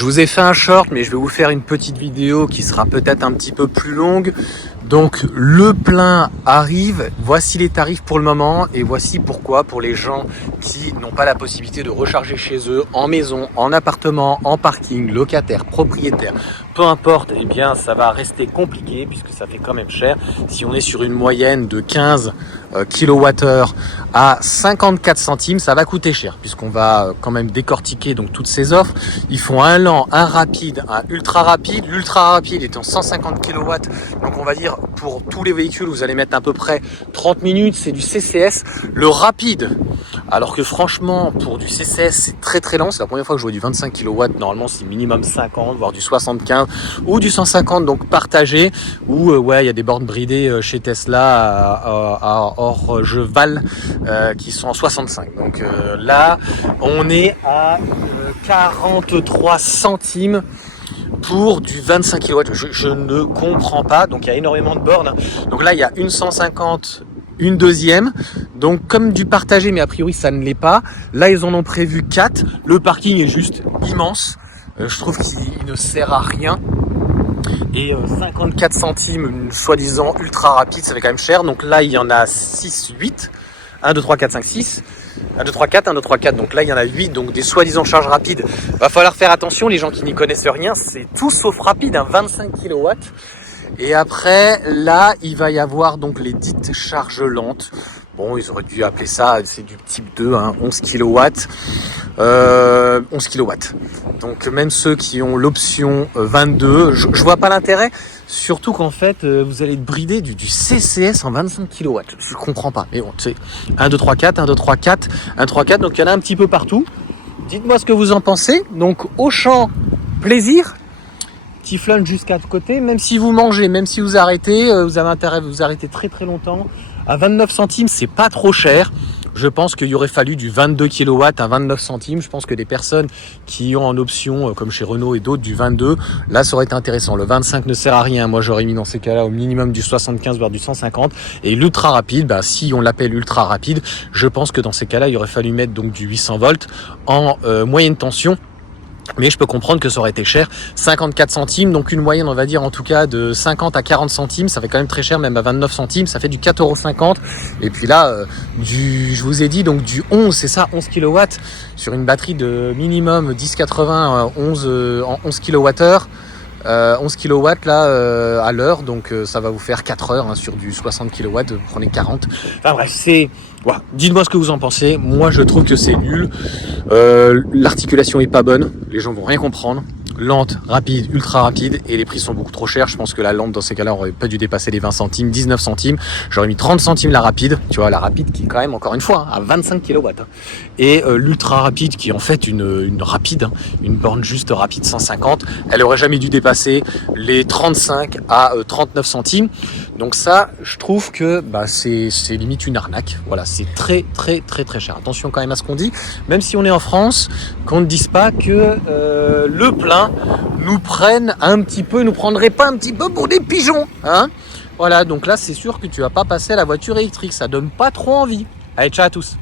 Je vous ai fait un short, mais je vais vous faire une petite vidéo qui sera peut-être un petit peu plus longue. Donc le plein arrive, voici les tarifs pour le moment et voici pourquoi pour les gens qui n'ont pas la possibilité de recharger chez eux, en maison, en appartement, en parking, locataire, propriétaire, peu importe, eh bien ça va rester compliqué puisque ça fait quand même cher. Si on est sur une moyenne de 15 kWh à 54 centimes, ça va coûter cher puisqu'on va quand même décortiquer donc toutes ces offres. Ils font un lent, un rapide, un ultra rapide. L'ultra rapide est en 150 kW, donc on va dire pour tous les véhicules vous allez mettre à peu près 30 minutes, c'est du CCS. Le rapide, alors que franchement pour du CCS c'est très très lent, c'est la première fois que je vois du 25 kW, normalement c'est minimum 50 voire du 75 ou du 150, donc partagé, ou ouais il y a des bornes bridées chez Tesla à Orgeval qui sont en 65, donc là on est à 43 centimes pour du 25 kW. Je ne comprends pas. Donc il y a énormément de bornes. Donc là il y a une 150, une deuxième. Donc comme du partagé, mais a priori ça ne l'est pas. Là ils en ont prévu 4. Le parking est juste immense. Je trouve qu'il ne sert à rien. Et 54 centimes, une soi-disant ultra rapide, ça fait quand même cher. Donc là il y en a 6, 8. 1, 2, 3, 4, 5, 6. 1, 2, 3, 4, 1, 2, 3, 4. Donc là, il y en a 8. Donc des soi-disant charges rapides. Va falloir faire attention. Les gens qui n'y connaissent rien, c'est tout sauf rapide. 25 kW. Et après, là, il va y avoir donc les dites charges lentes. Bon, ils auraient dû appeler ça, c'est du type 2, hein, 11 kW. 11 kW. Donc même ceux qui ont l'option 22, je vois pas l'intérêt. Surtout qu'en fait, vous allez brider du CCS en 25 kW. Je comprends pas. Mais bon, tu sais, 1, 2, 3, 4, 1, 2, 3, 4, 1, 3, 4. Donc il y en a un petit peu partout. Dites-moi ce que vous en pensez. Donc Auchan, plaisir. Tiflone jusqu'à côté. Même si vous mangez, même si vous arrêtez, vous avez intérêt à vous arrêter très très longtemps. À 29 centimes, c'est pas trop cher. Je pense qu'il y aurait fallu du 22 kW à 29 centimes. Je pense que des personnes qui ont en option, comme chez Renault et d'autres, du 22, là, ça aurait été intéressant. Le 25 ne sert à rien. Moi, j'aurais mis dans ces cas-là au minimum du 75 voire du 150. Et l'ultra rapide, bah, si on l'appelle ultra rapide, je pense que dans ces cas-là, il aurait fallu mettre donc du 800 volts en moyenne tension. Mais je peux comprendre que ça aurait été cher. 54 centimes, donc une moyenne, on va dire en tout cas de 50 à 40 centimes. Ça fait quand même très cher, même à 29 centimes. Ça fait du 4,50 €. Et puis là, je vous ai dit, donc du 11, c'est ça, 11 kW sur une batterie de minimum 10,80, 11 kWh. 11 kW là à l'heure, donc ça va vous faire 4 heures hein, sur du 60 kW, vous prenez 40. Enfin bref, c'est... Voilà. Dites-moi ce que vous en pensez. Moi je trouve que c'est nul. L'articulation est pas bonne, les gens vont rien comprendre. Lente, rapide, ultra rapide, et les prix sont beaucoup trop chers. Je pense que la lente dans ces cas-là aurait pas dû dépasser les 20 centimes, 19 centimes. J'aurais mis 30 centimes la rapide, tu vois, la rapide qui est quand même encore une fois à 25 kW. Hein. Et l'ultra rapide qui est en fait une rapide, hein, une borne juste rapide 150, elle aurait jamais dû dépasser les 35 à 39 centimes. Donc ça, je trouve que bah, c'est limite une arnaque. Voilà, c'est très très très très cher. Attention quand même à ce qu'on dit, même si on est en France, qu'on ne dise pas que le plein nous prenne un petit peu, nous prendrait pas un petit peu pour des pigeons, hein. Voilà, donc là c'est sûr que tu vas pas passer à la voiture électrique, ça donne pas trop envie. Allez, ciao à tous.